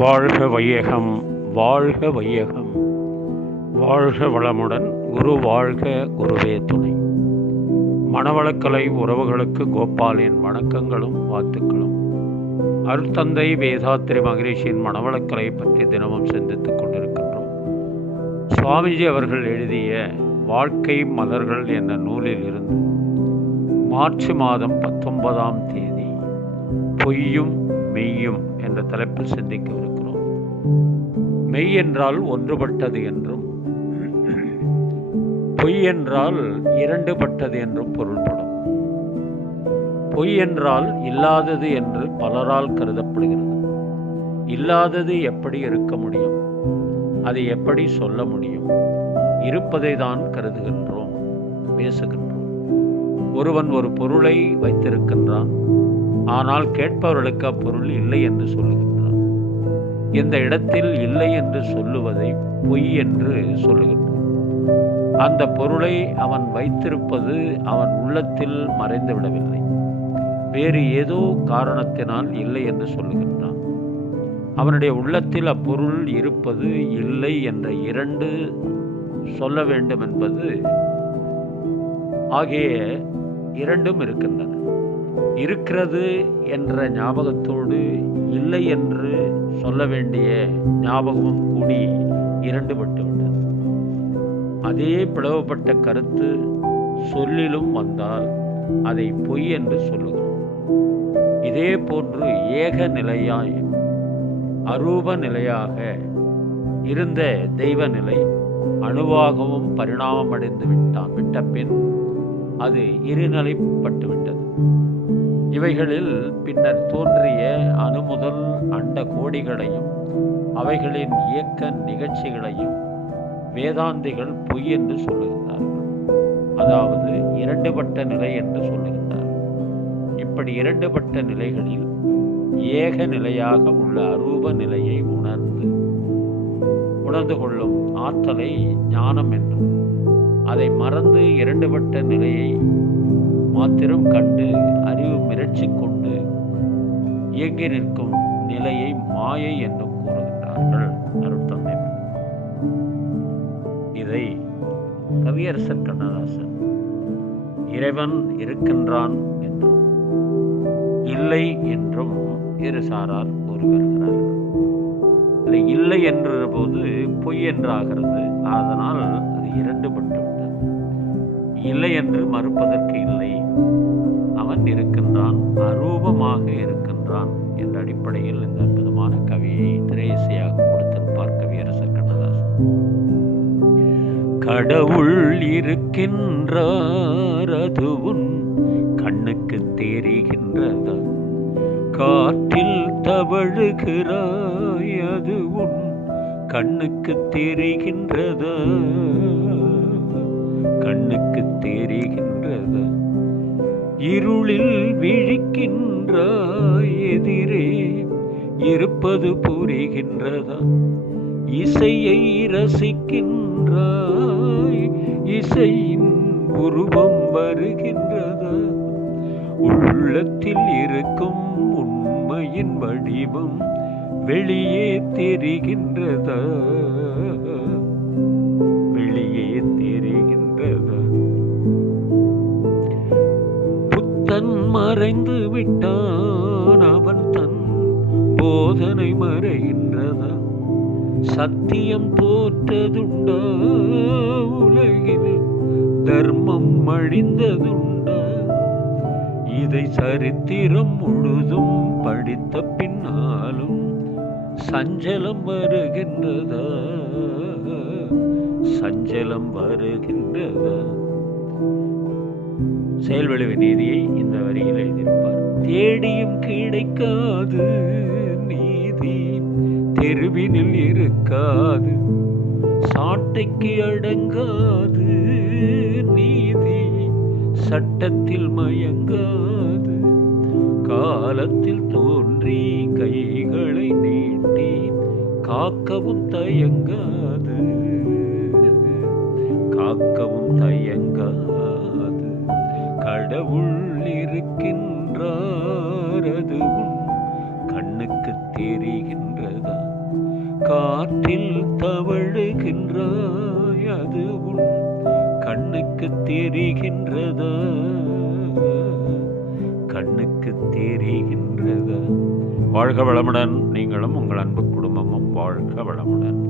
வாழ்க வையகம், வாழ்க வையகம், வாழ்க வளமுடன். குரு வாழ்க, குருவே துணை. மனவளக்கலை உறவுகளுக்கு கோபாலின் வணக்கங்களும் வாழ்த்துக்களும். அருட்தந்தை வேதாத்திரி மகரிஷியின் மனவளக்கலை பற்றி தினமும் சிந்தித்துக் கொண்டிருக்கின்றோம். சுவாமிஜி அவர்கள் எழுதிய வாழ்க்கை மலர்கள் என்ற நூலில் இருந்து மார்ச் மாதம் 19ஆம் தேதி பொய்யும் மெய்யும் என்ற தலைப்பில் சிந்திக்கவிருக்கிறோம். மெய் என்றால் ஒன்றுபட்டது என்றும், பொய் என்றால் இரண்டுபட்டது என்றும் பொருள்படும். பொய் என்றால் இல்லாதது என்று பலரால் கருதப்படுகிறது. இல்லாதது எப்படி இருக்க முடியும்? அதை எப்படி சொல்ல முடியும்? இருப்பதை தான் கருதுகின்றோம், பேசுகின்றோம். ஒருவன் ஒரு பொருளை வைத்திருக்கின்றான், ஆனால் கேட்பவர்களுக்கு அப்பொருள் இல்லை என்று சொல்லுகின்றான். இந்த இடத்தில் இல்லை என்று சொல்லுவதை பொய் என்று சொல்லுகின்றான். அந்த பொருளை அவன் வைத்திருப்பது அவன் உள்ளத்தில் மறைந்து விடவில்லை, வேறு ஏதோ காரணத்தினால் இல்லை என்று சொல்லுகின்றான். அவனுடைய உள்ளத்தில் அப்பொருள் இருப்பது இல்லை என்ற இரண்டு சொல்ல வேண்டும் என்பது ஆகிய இரண்டும் இருக்கின்றன. இருக்கிறது என்ற ஞாபகத்தோடு இல்லை என்று சொல்ல வேண்டிய ஞாபகமும் கூடி இரண்டுபட்டு விட்டது. அதே பிளவுபட்ட கருத்து சொல்லிலும் வந்தால் அதை பொய் என்று சொல்லுகிறோம். இதே போன்று ஏக நிலையாய் அரூப நிலையாக இருந்த தெய்வ நிலை அணுவாகவும் பரிணாமம் அடைந்து விட்ட பின் அது இருநிலைப்பட்டு விட்டது. இவைகளில் பின்னர் தோன்றிய அணு முதல் அண்ட கோடிகளையும் அவைகளின் இயக்க நிகழ்ச்சிகளையும் வேதாந்திகள் பொய் என்று சொல்லுகின்றார்கள். அதாவது இரண்டுபட்ட நிலை என்று சொல்லுகின்றார்கள். இப்படி இரண்டுபட்ட நிலைகளில் ஏக நிலையாக உள்ள அரூப நிலையை உணர்ந்து கொள்ளும் ஆற்றலை ஞானம் என்றும், அதை மறந்து இரண்டுபட்ட நிலையை மாத்திரம் கண்டு அறிவு மிரட்சி கொண்டு இயங்கி நிற்கும் நிலையை மாயை என்றும் கூறுகின்றார்கள் அருட்தந்தை. இதை கவியரசர் கண்ணதாசன் இறைவன் இருக்கின்றான் என்றும் இல்லை என்றும் இரு சாரார் கூறி வருகிறார்கள். இல்லை என்ற போது பொய் என்றாகிறது. அதனால் அது இரண்டுபட்டு விட்டது. இல்லை என்று மறுப்பதற்கு இல்லை, அவன் இருக்கின்றான், அரூபமாக இருக்கின்றான் என்ற அடிப்படையில் இந்த அற்புதமான கவியை திரையிசையாக கொடுத்திருப்பார் கவியரசர் கண்ணதாசன். கடவுள் இருக்கின்றார், அது உன் கண்ணுக்கு தெரிகின்றதா? காற்றில் தவழுகிறாய், அது உன் கண்ணுக்கு தெரிகின்றதா? கண்ணுக்கு தெரிகின்றதா? இருளில் விழிக்கின்றாய், எதிரே இருப்பது புரிகின்றதா? இசையை ரசிக்கின்றாய், இசையின் உருவம் வருகின்றதா? உள்ளத்தில் இருக்கும் உண்மையின் வடிவம் வெளியே தெரிகின்றதா? வெளியே தெரிகின்றதா? புத்தன் மறைந்து விட்டான், அவன் தன் போதனை மறைகின்றதா? சத்தியம் தோற்றதுண்டா? உலகில் தர்மம் அழிந்ததுண்டா? இதை சரித்திரம் முழுதும் படித்த பின்னாலும் சஞ்சலம் வருகின்றதா? சஞ்சலம் வருகின்றதா? செயல்விளைவு நீதியை இந்த வரியில் எழுதியிருப்பார். தேடியும் கிடைக்காது நீதி, தெருவினில் இருக்காது, சாட்டைக்கு அடங்காது நீதி, சட்டத்தில் மயங்காது, காலத்தில் தோன்றி கைகளை நீட்டி காக்கவும் தயங்காது, காக்கவும் தயங்காது. கடவுள் இருக்கின்றார், அது உன் கண்ணுக்கு தெரிகின்றதா? காற்றில் தவழுகின்றாய், அது உன் கண்ணுக்கு தெரிகின்றதா? கண்ணுக்கு தெரிகின்றதா? வாழ்க வளமுடன். நீங்களும் உங்கள் அன்பு குடும்பமும் வாழ்க வளமுடன்.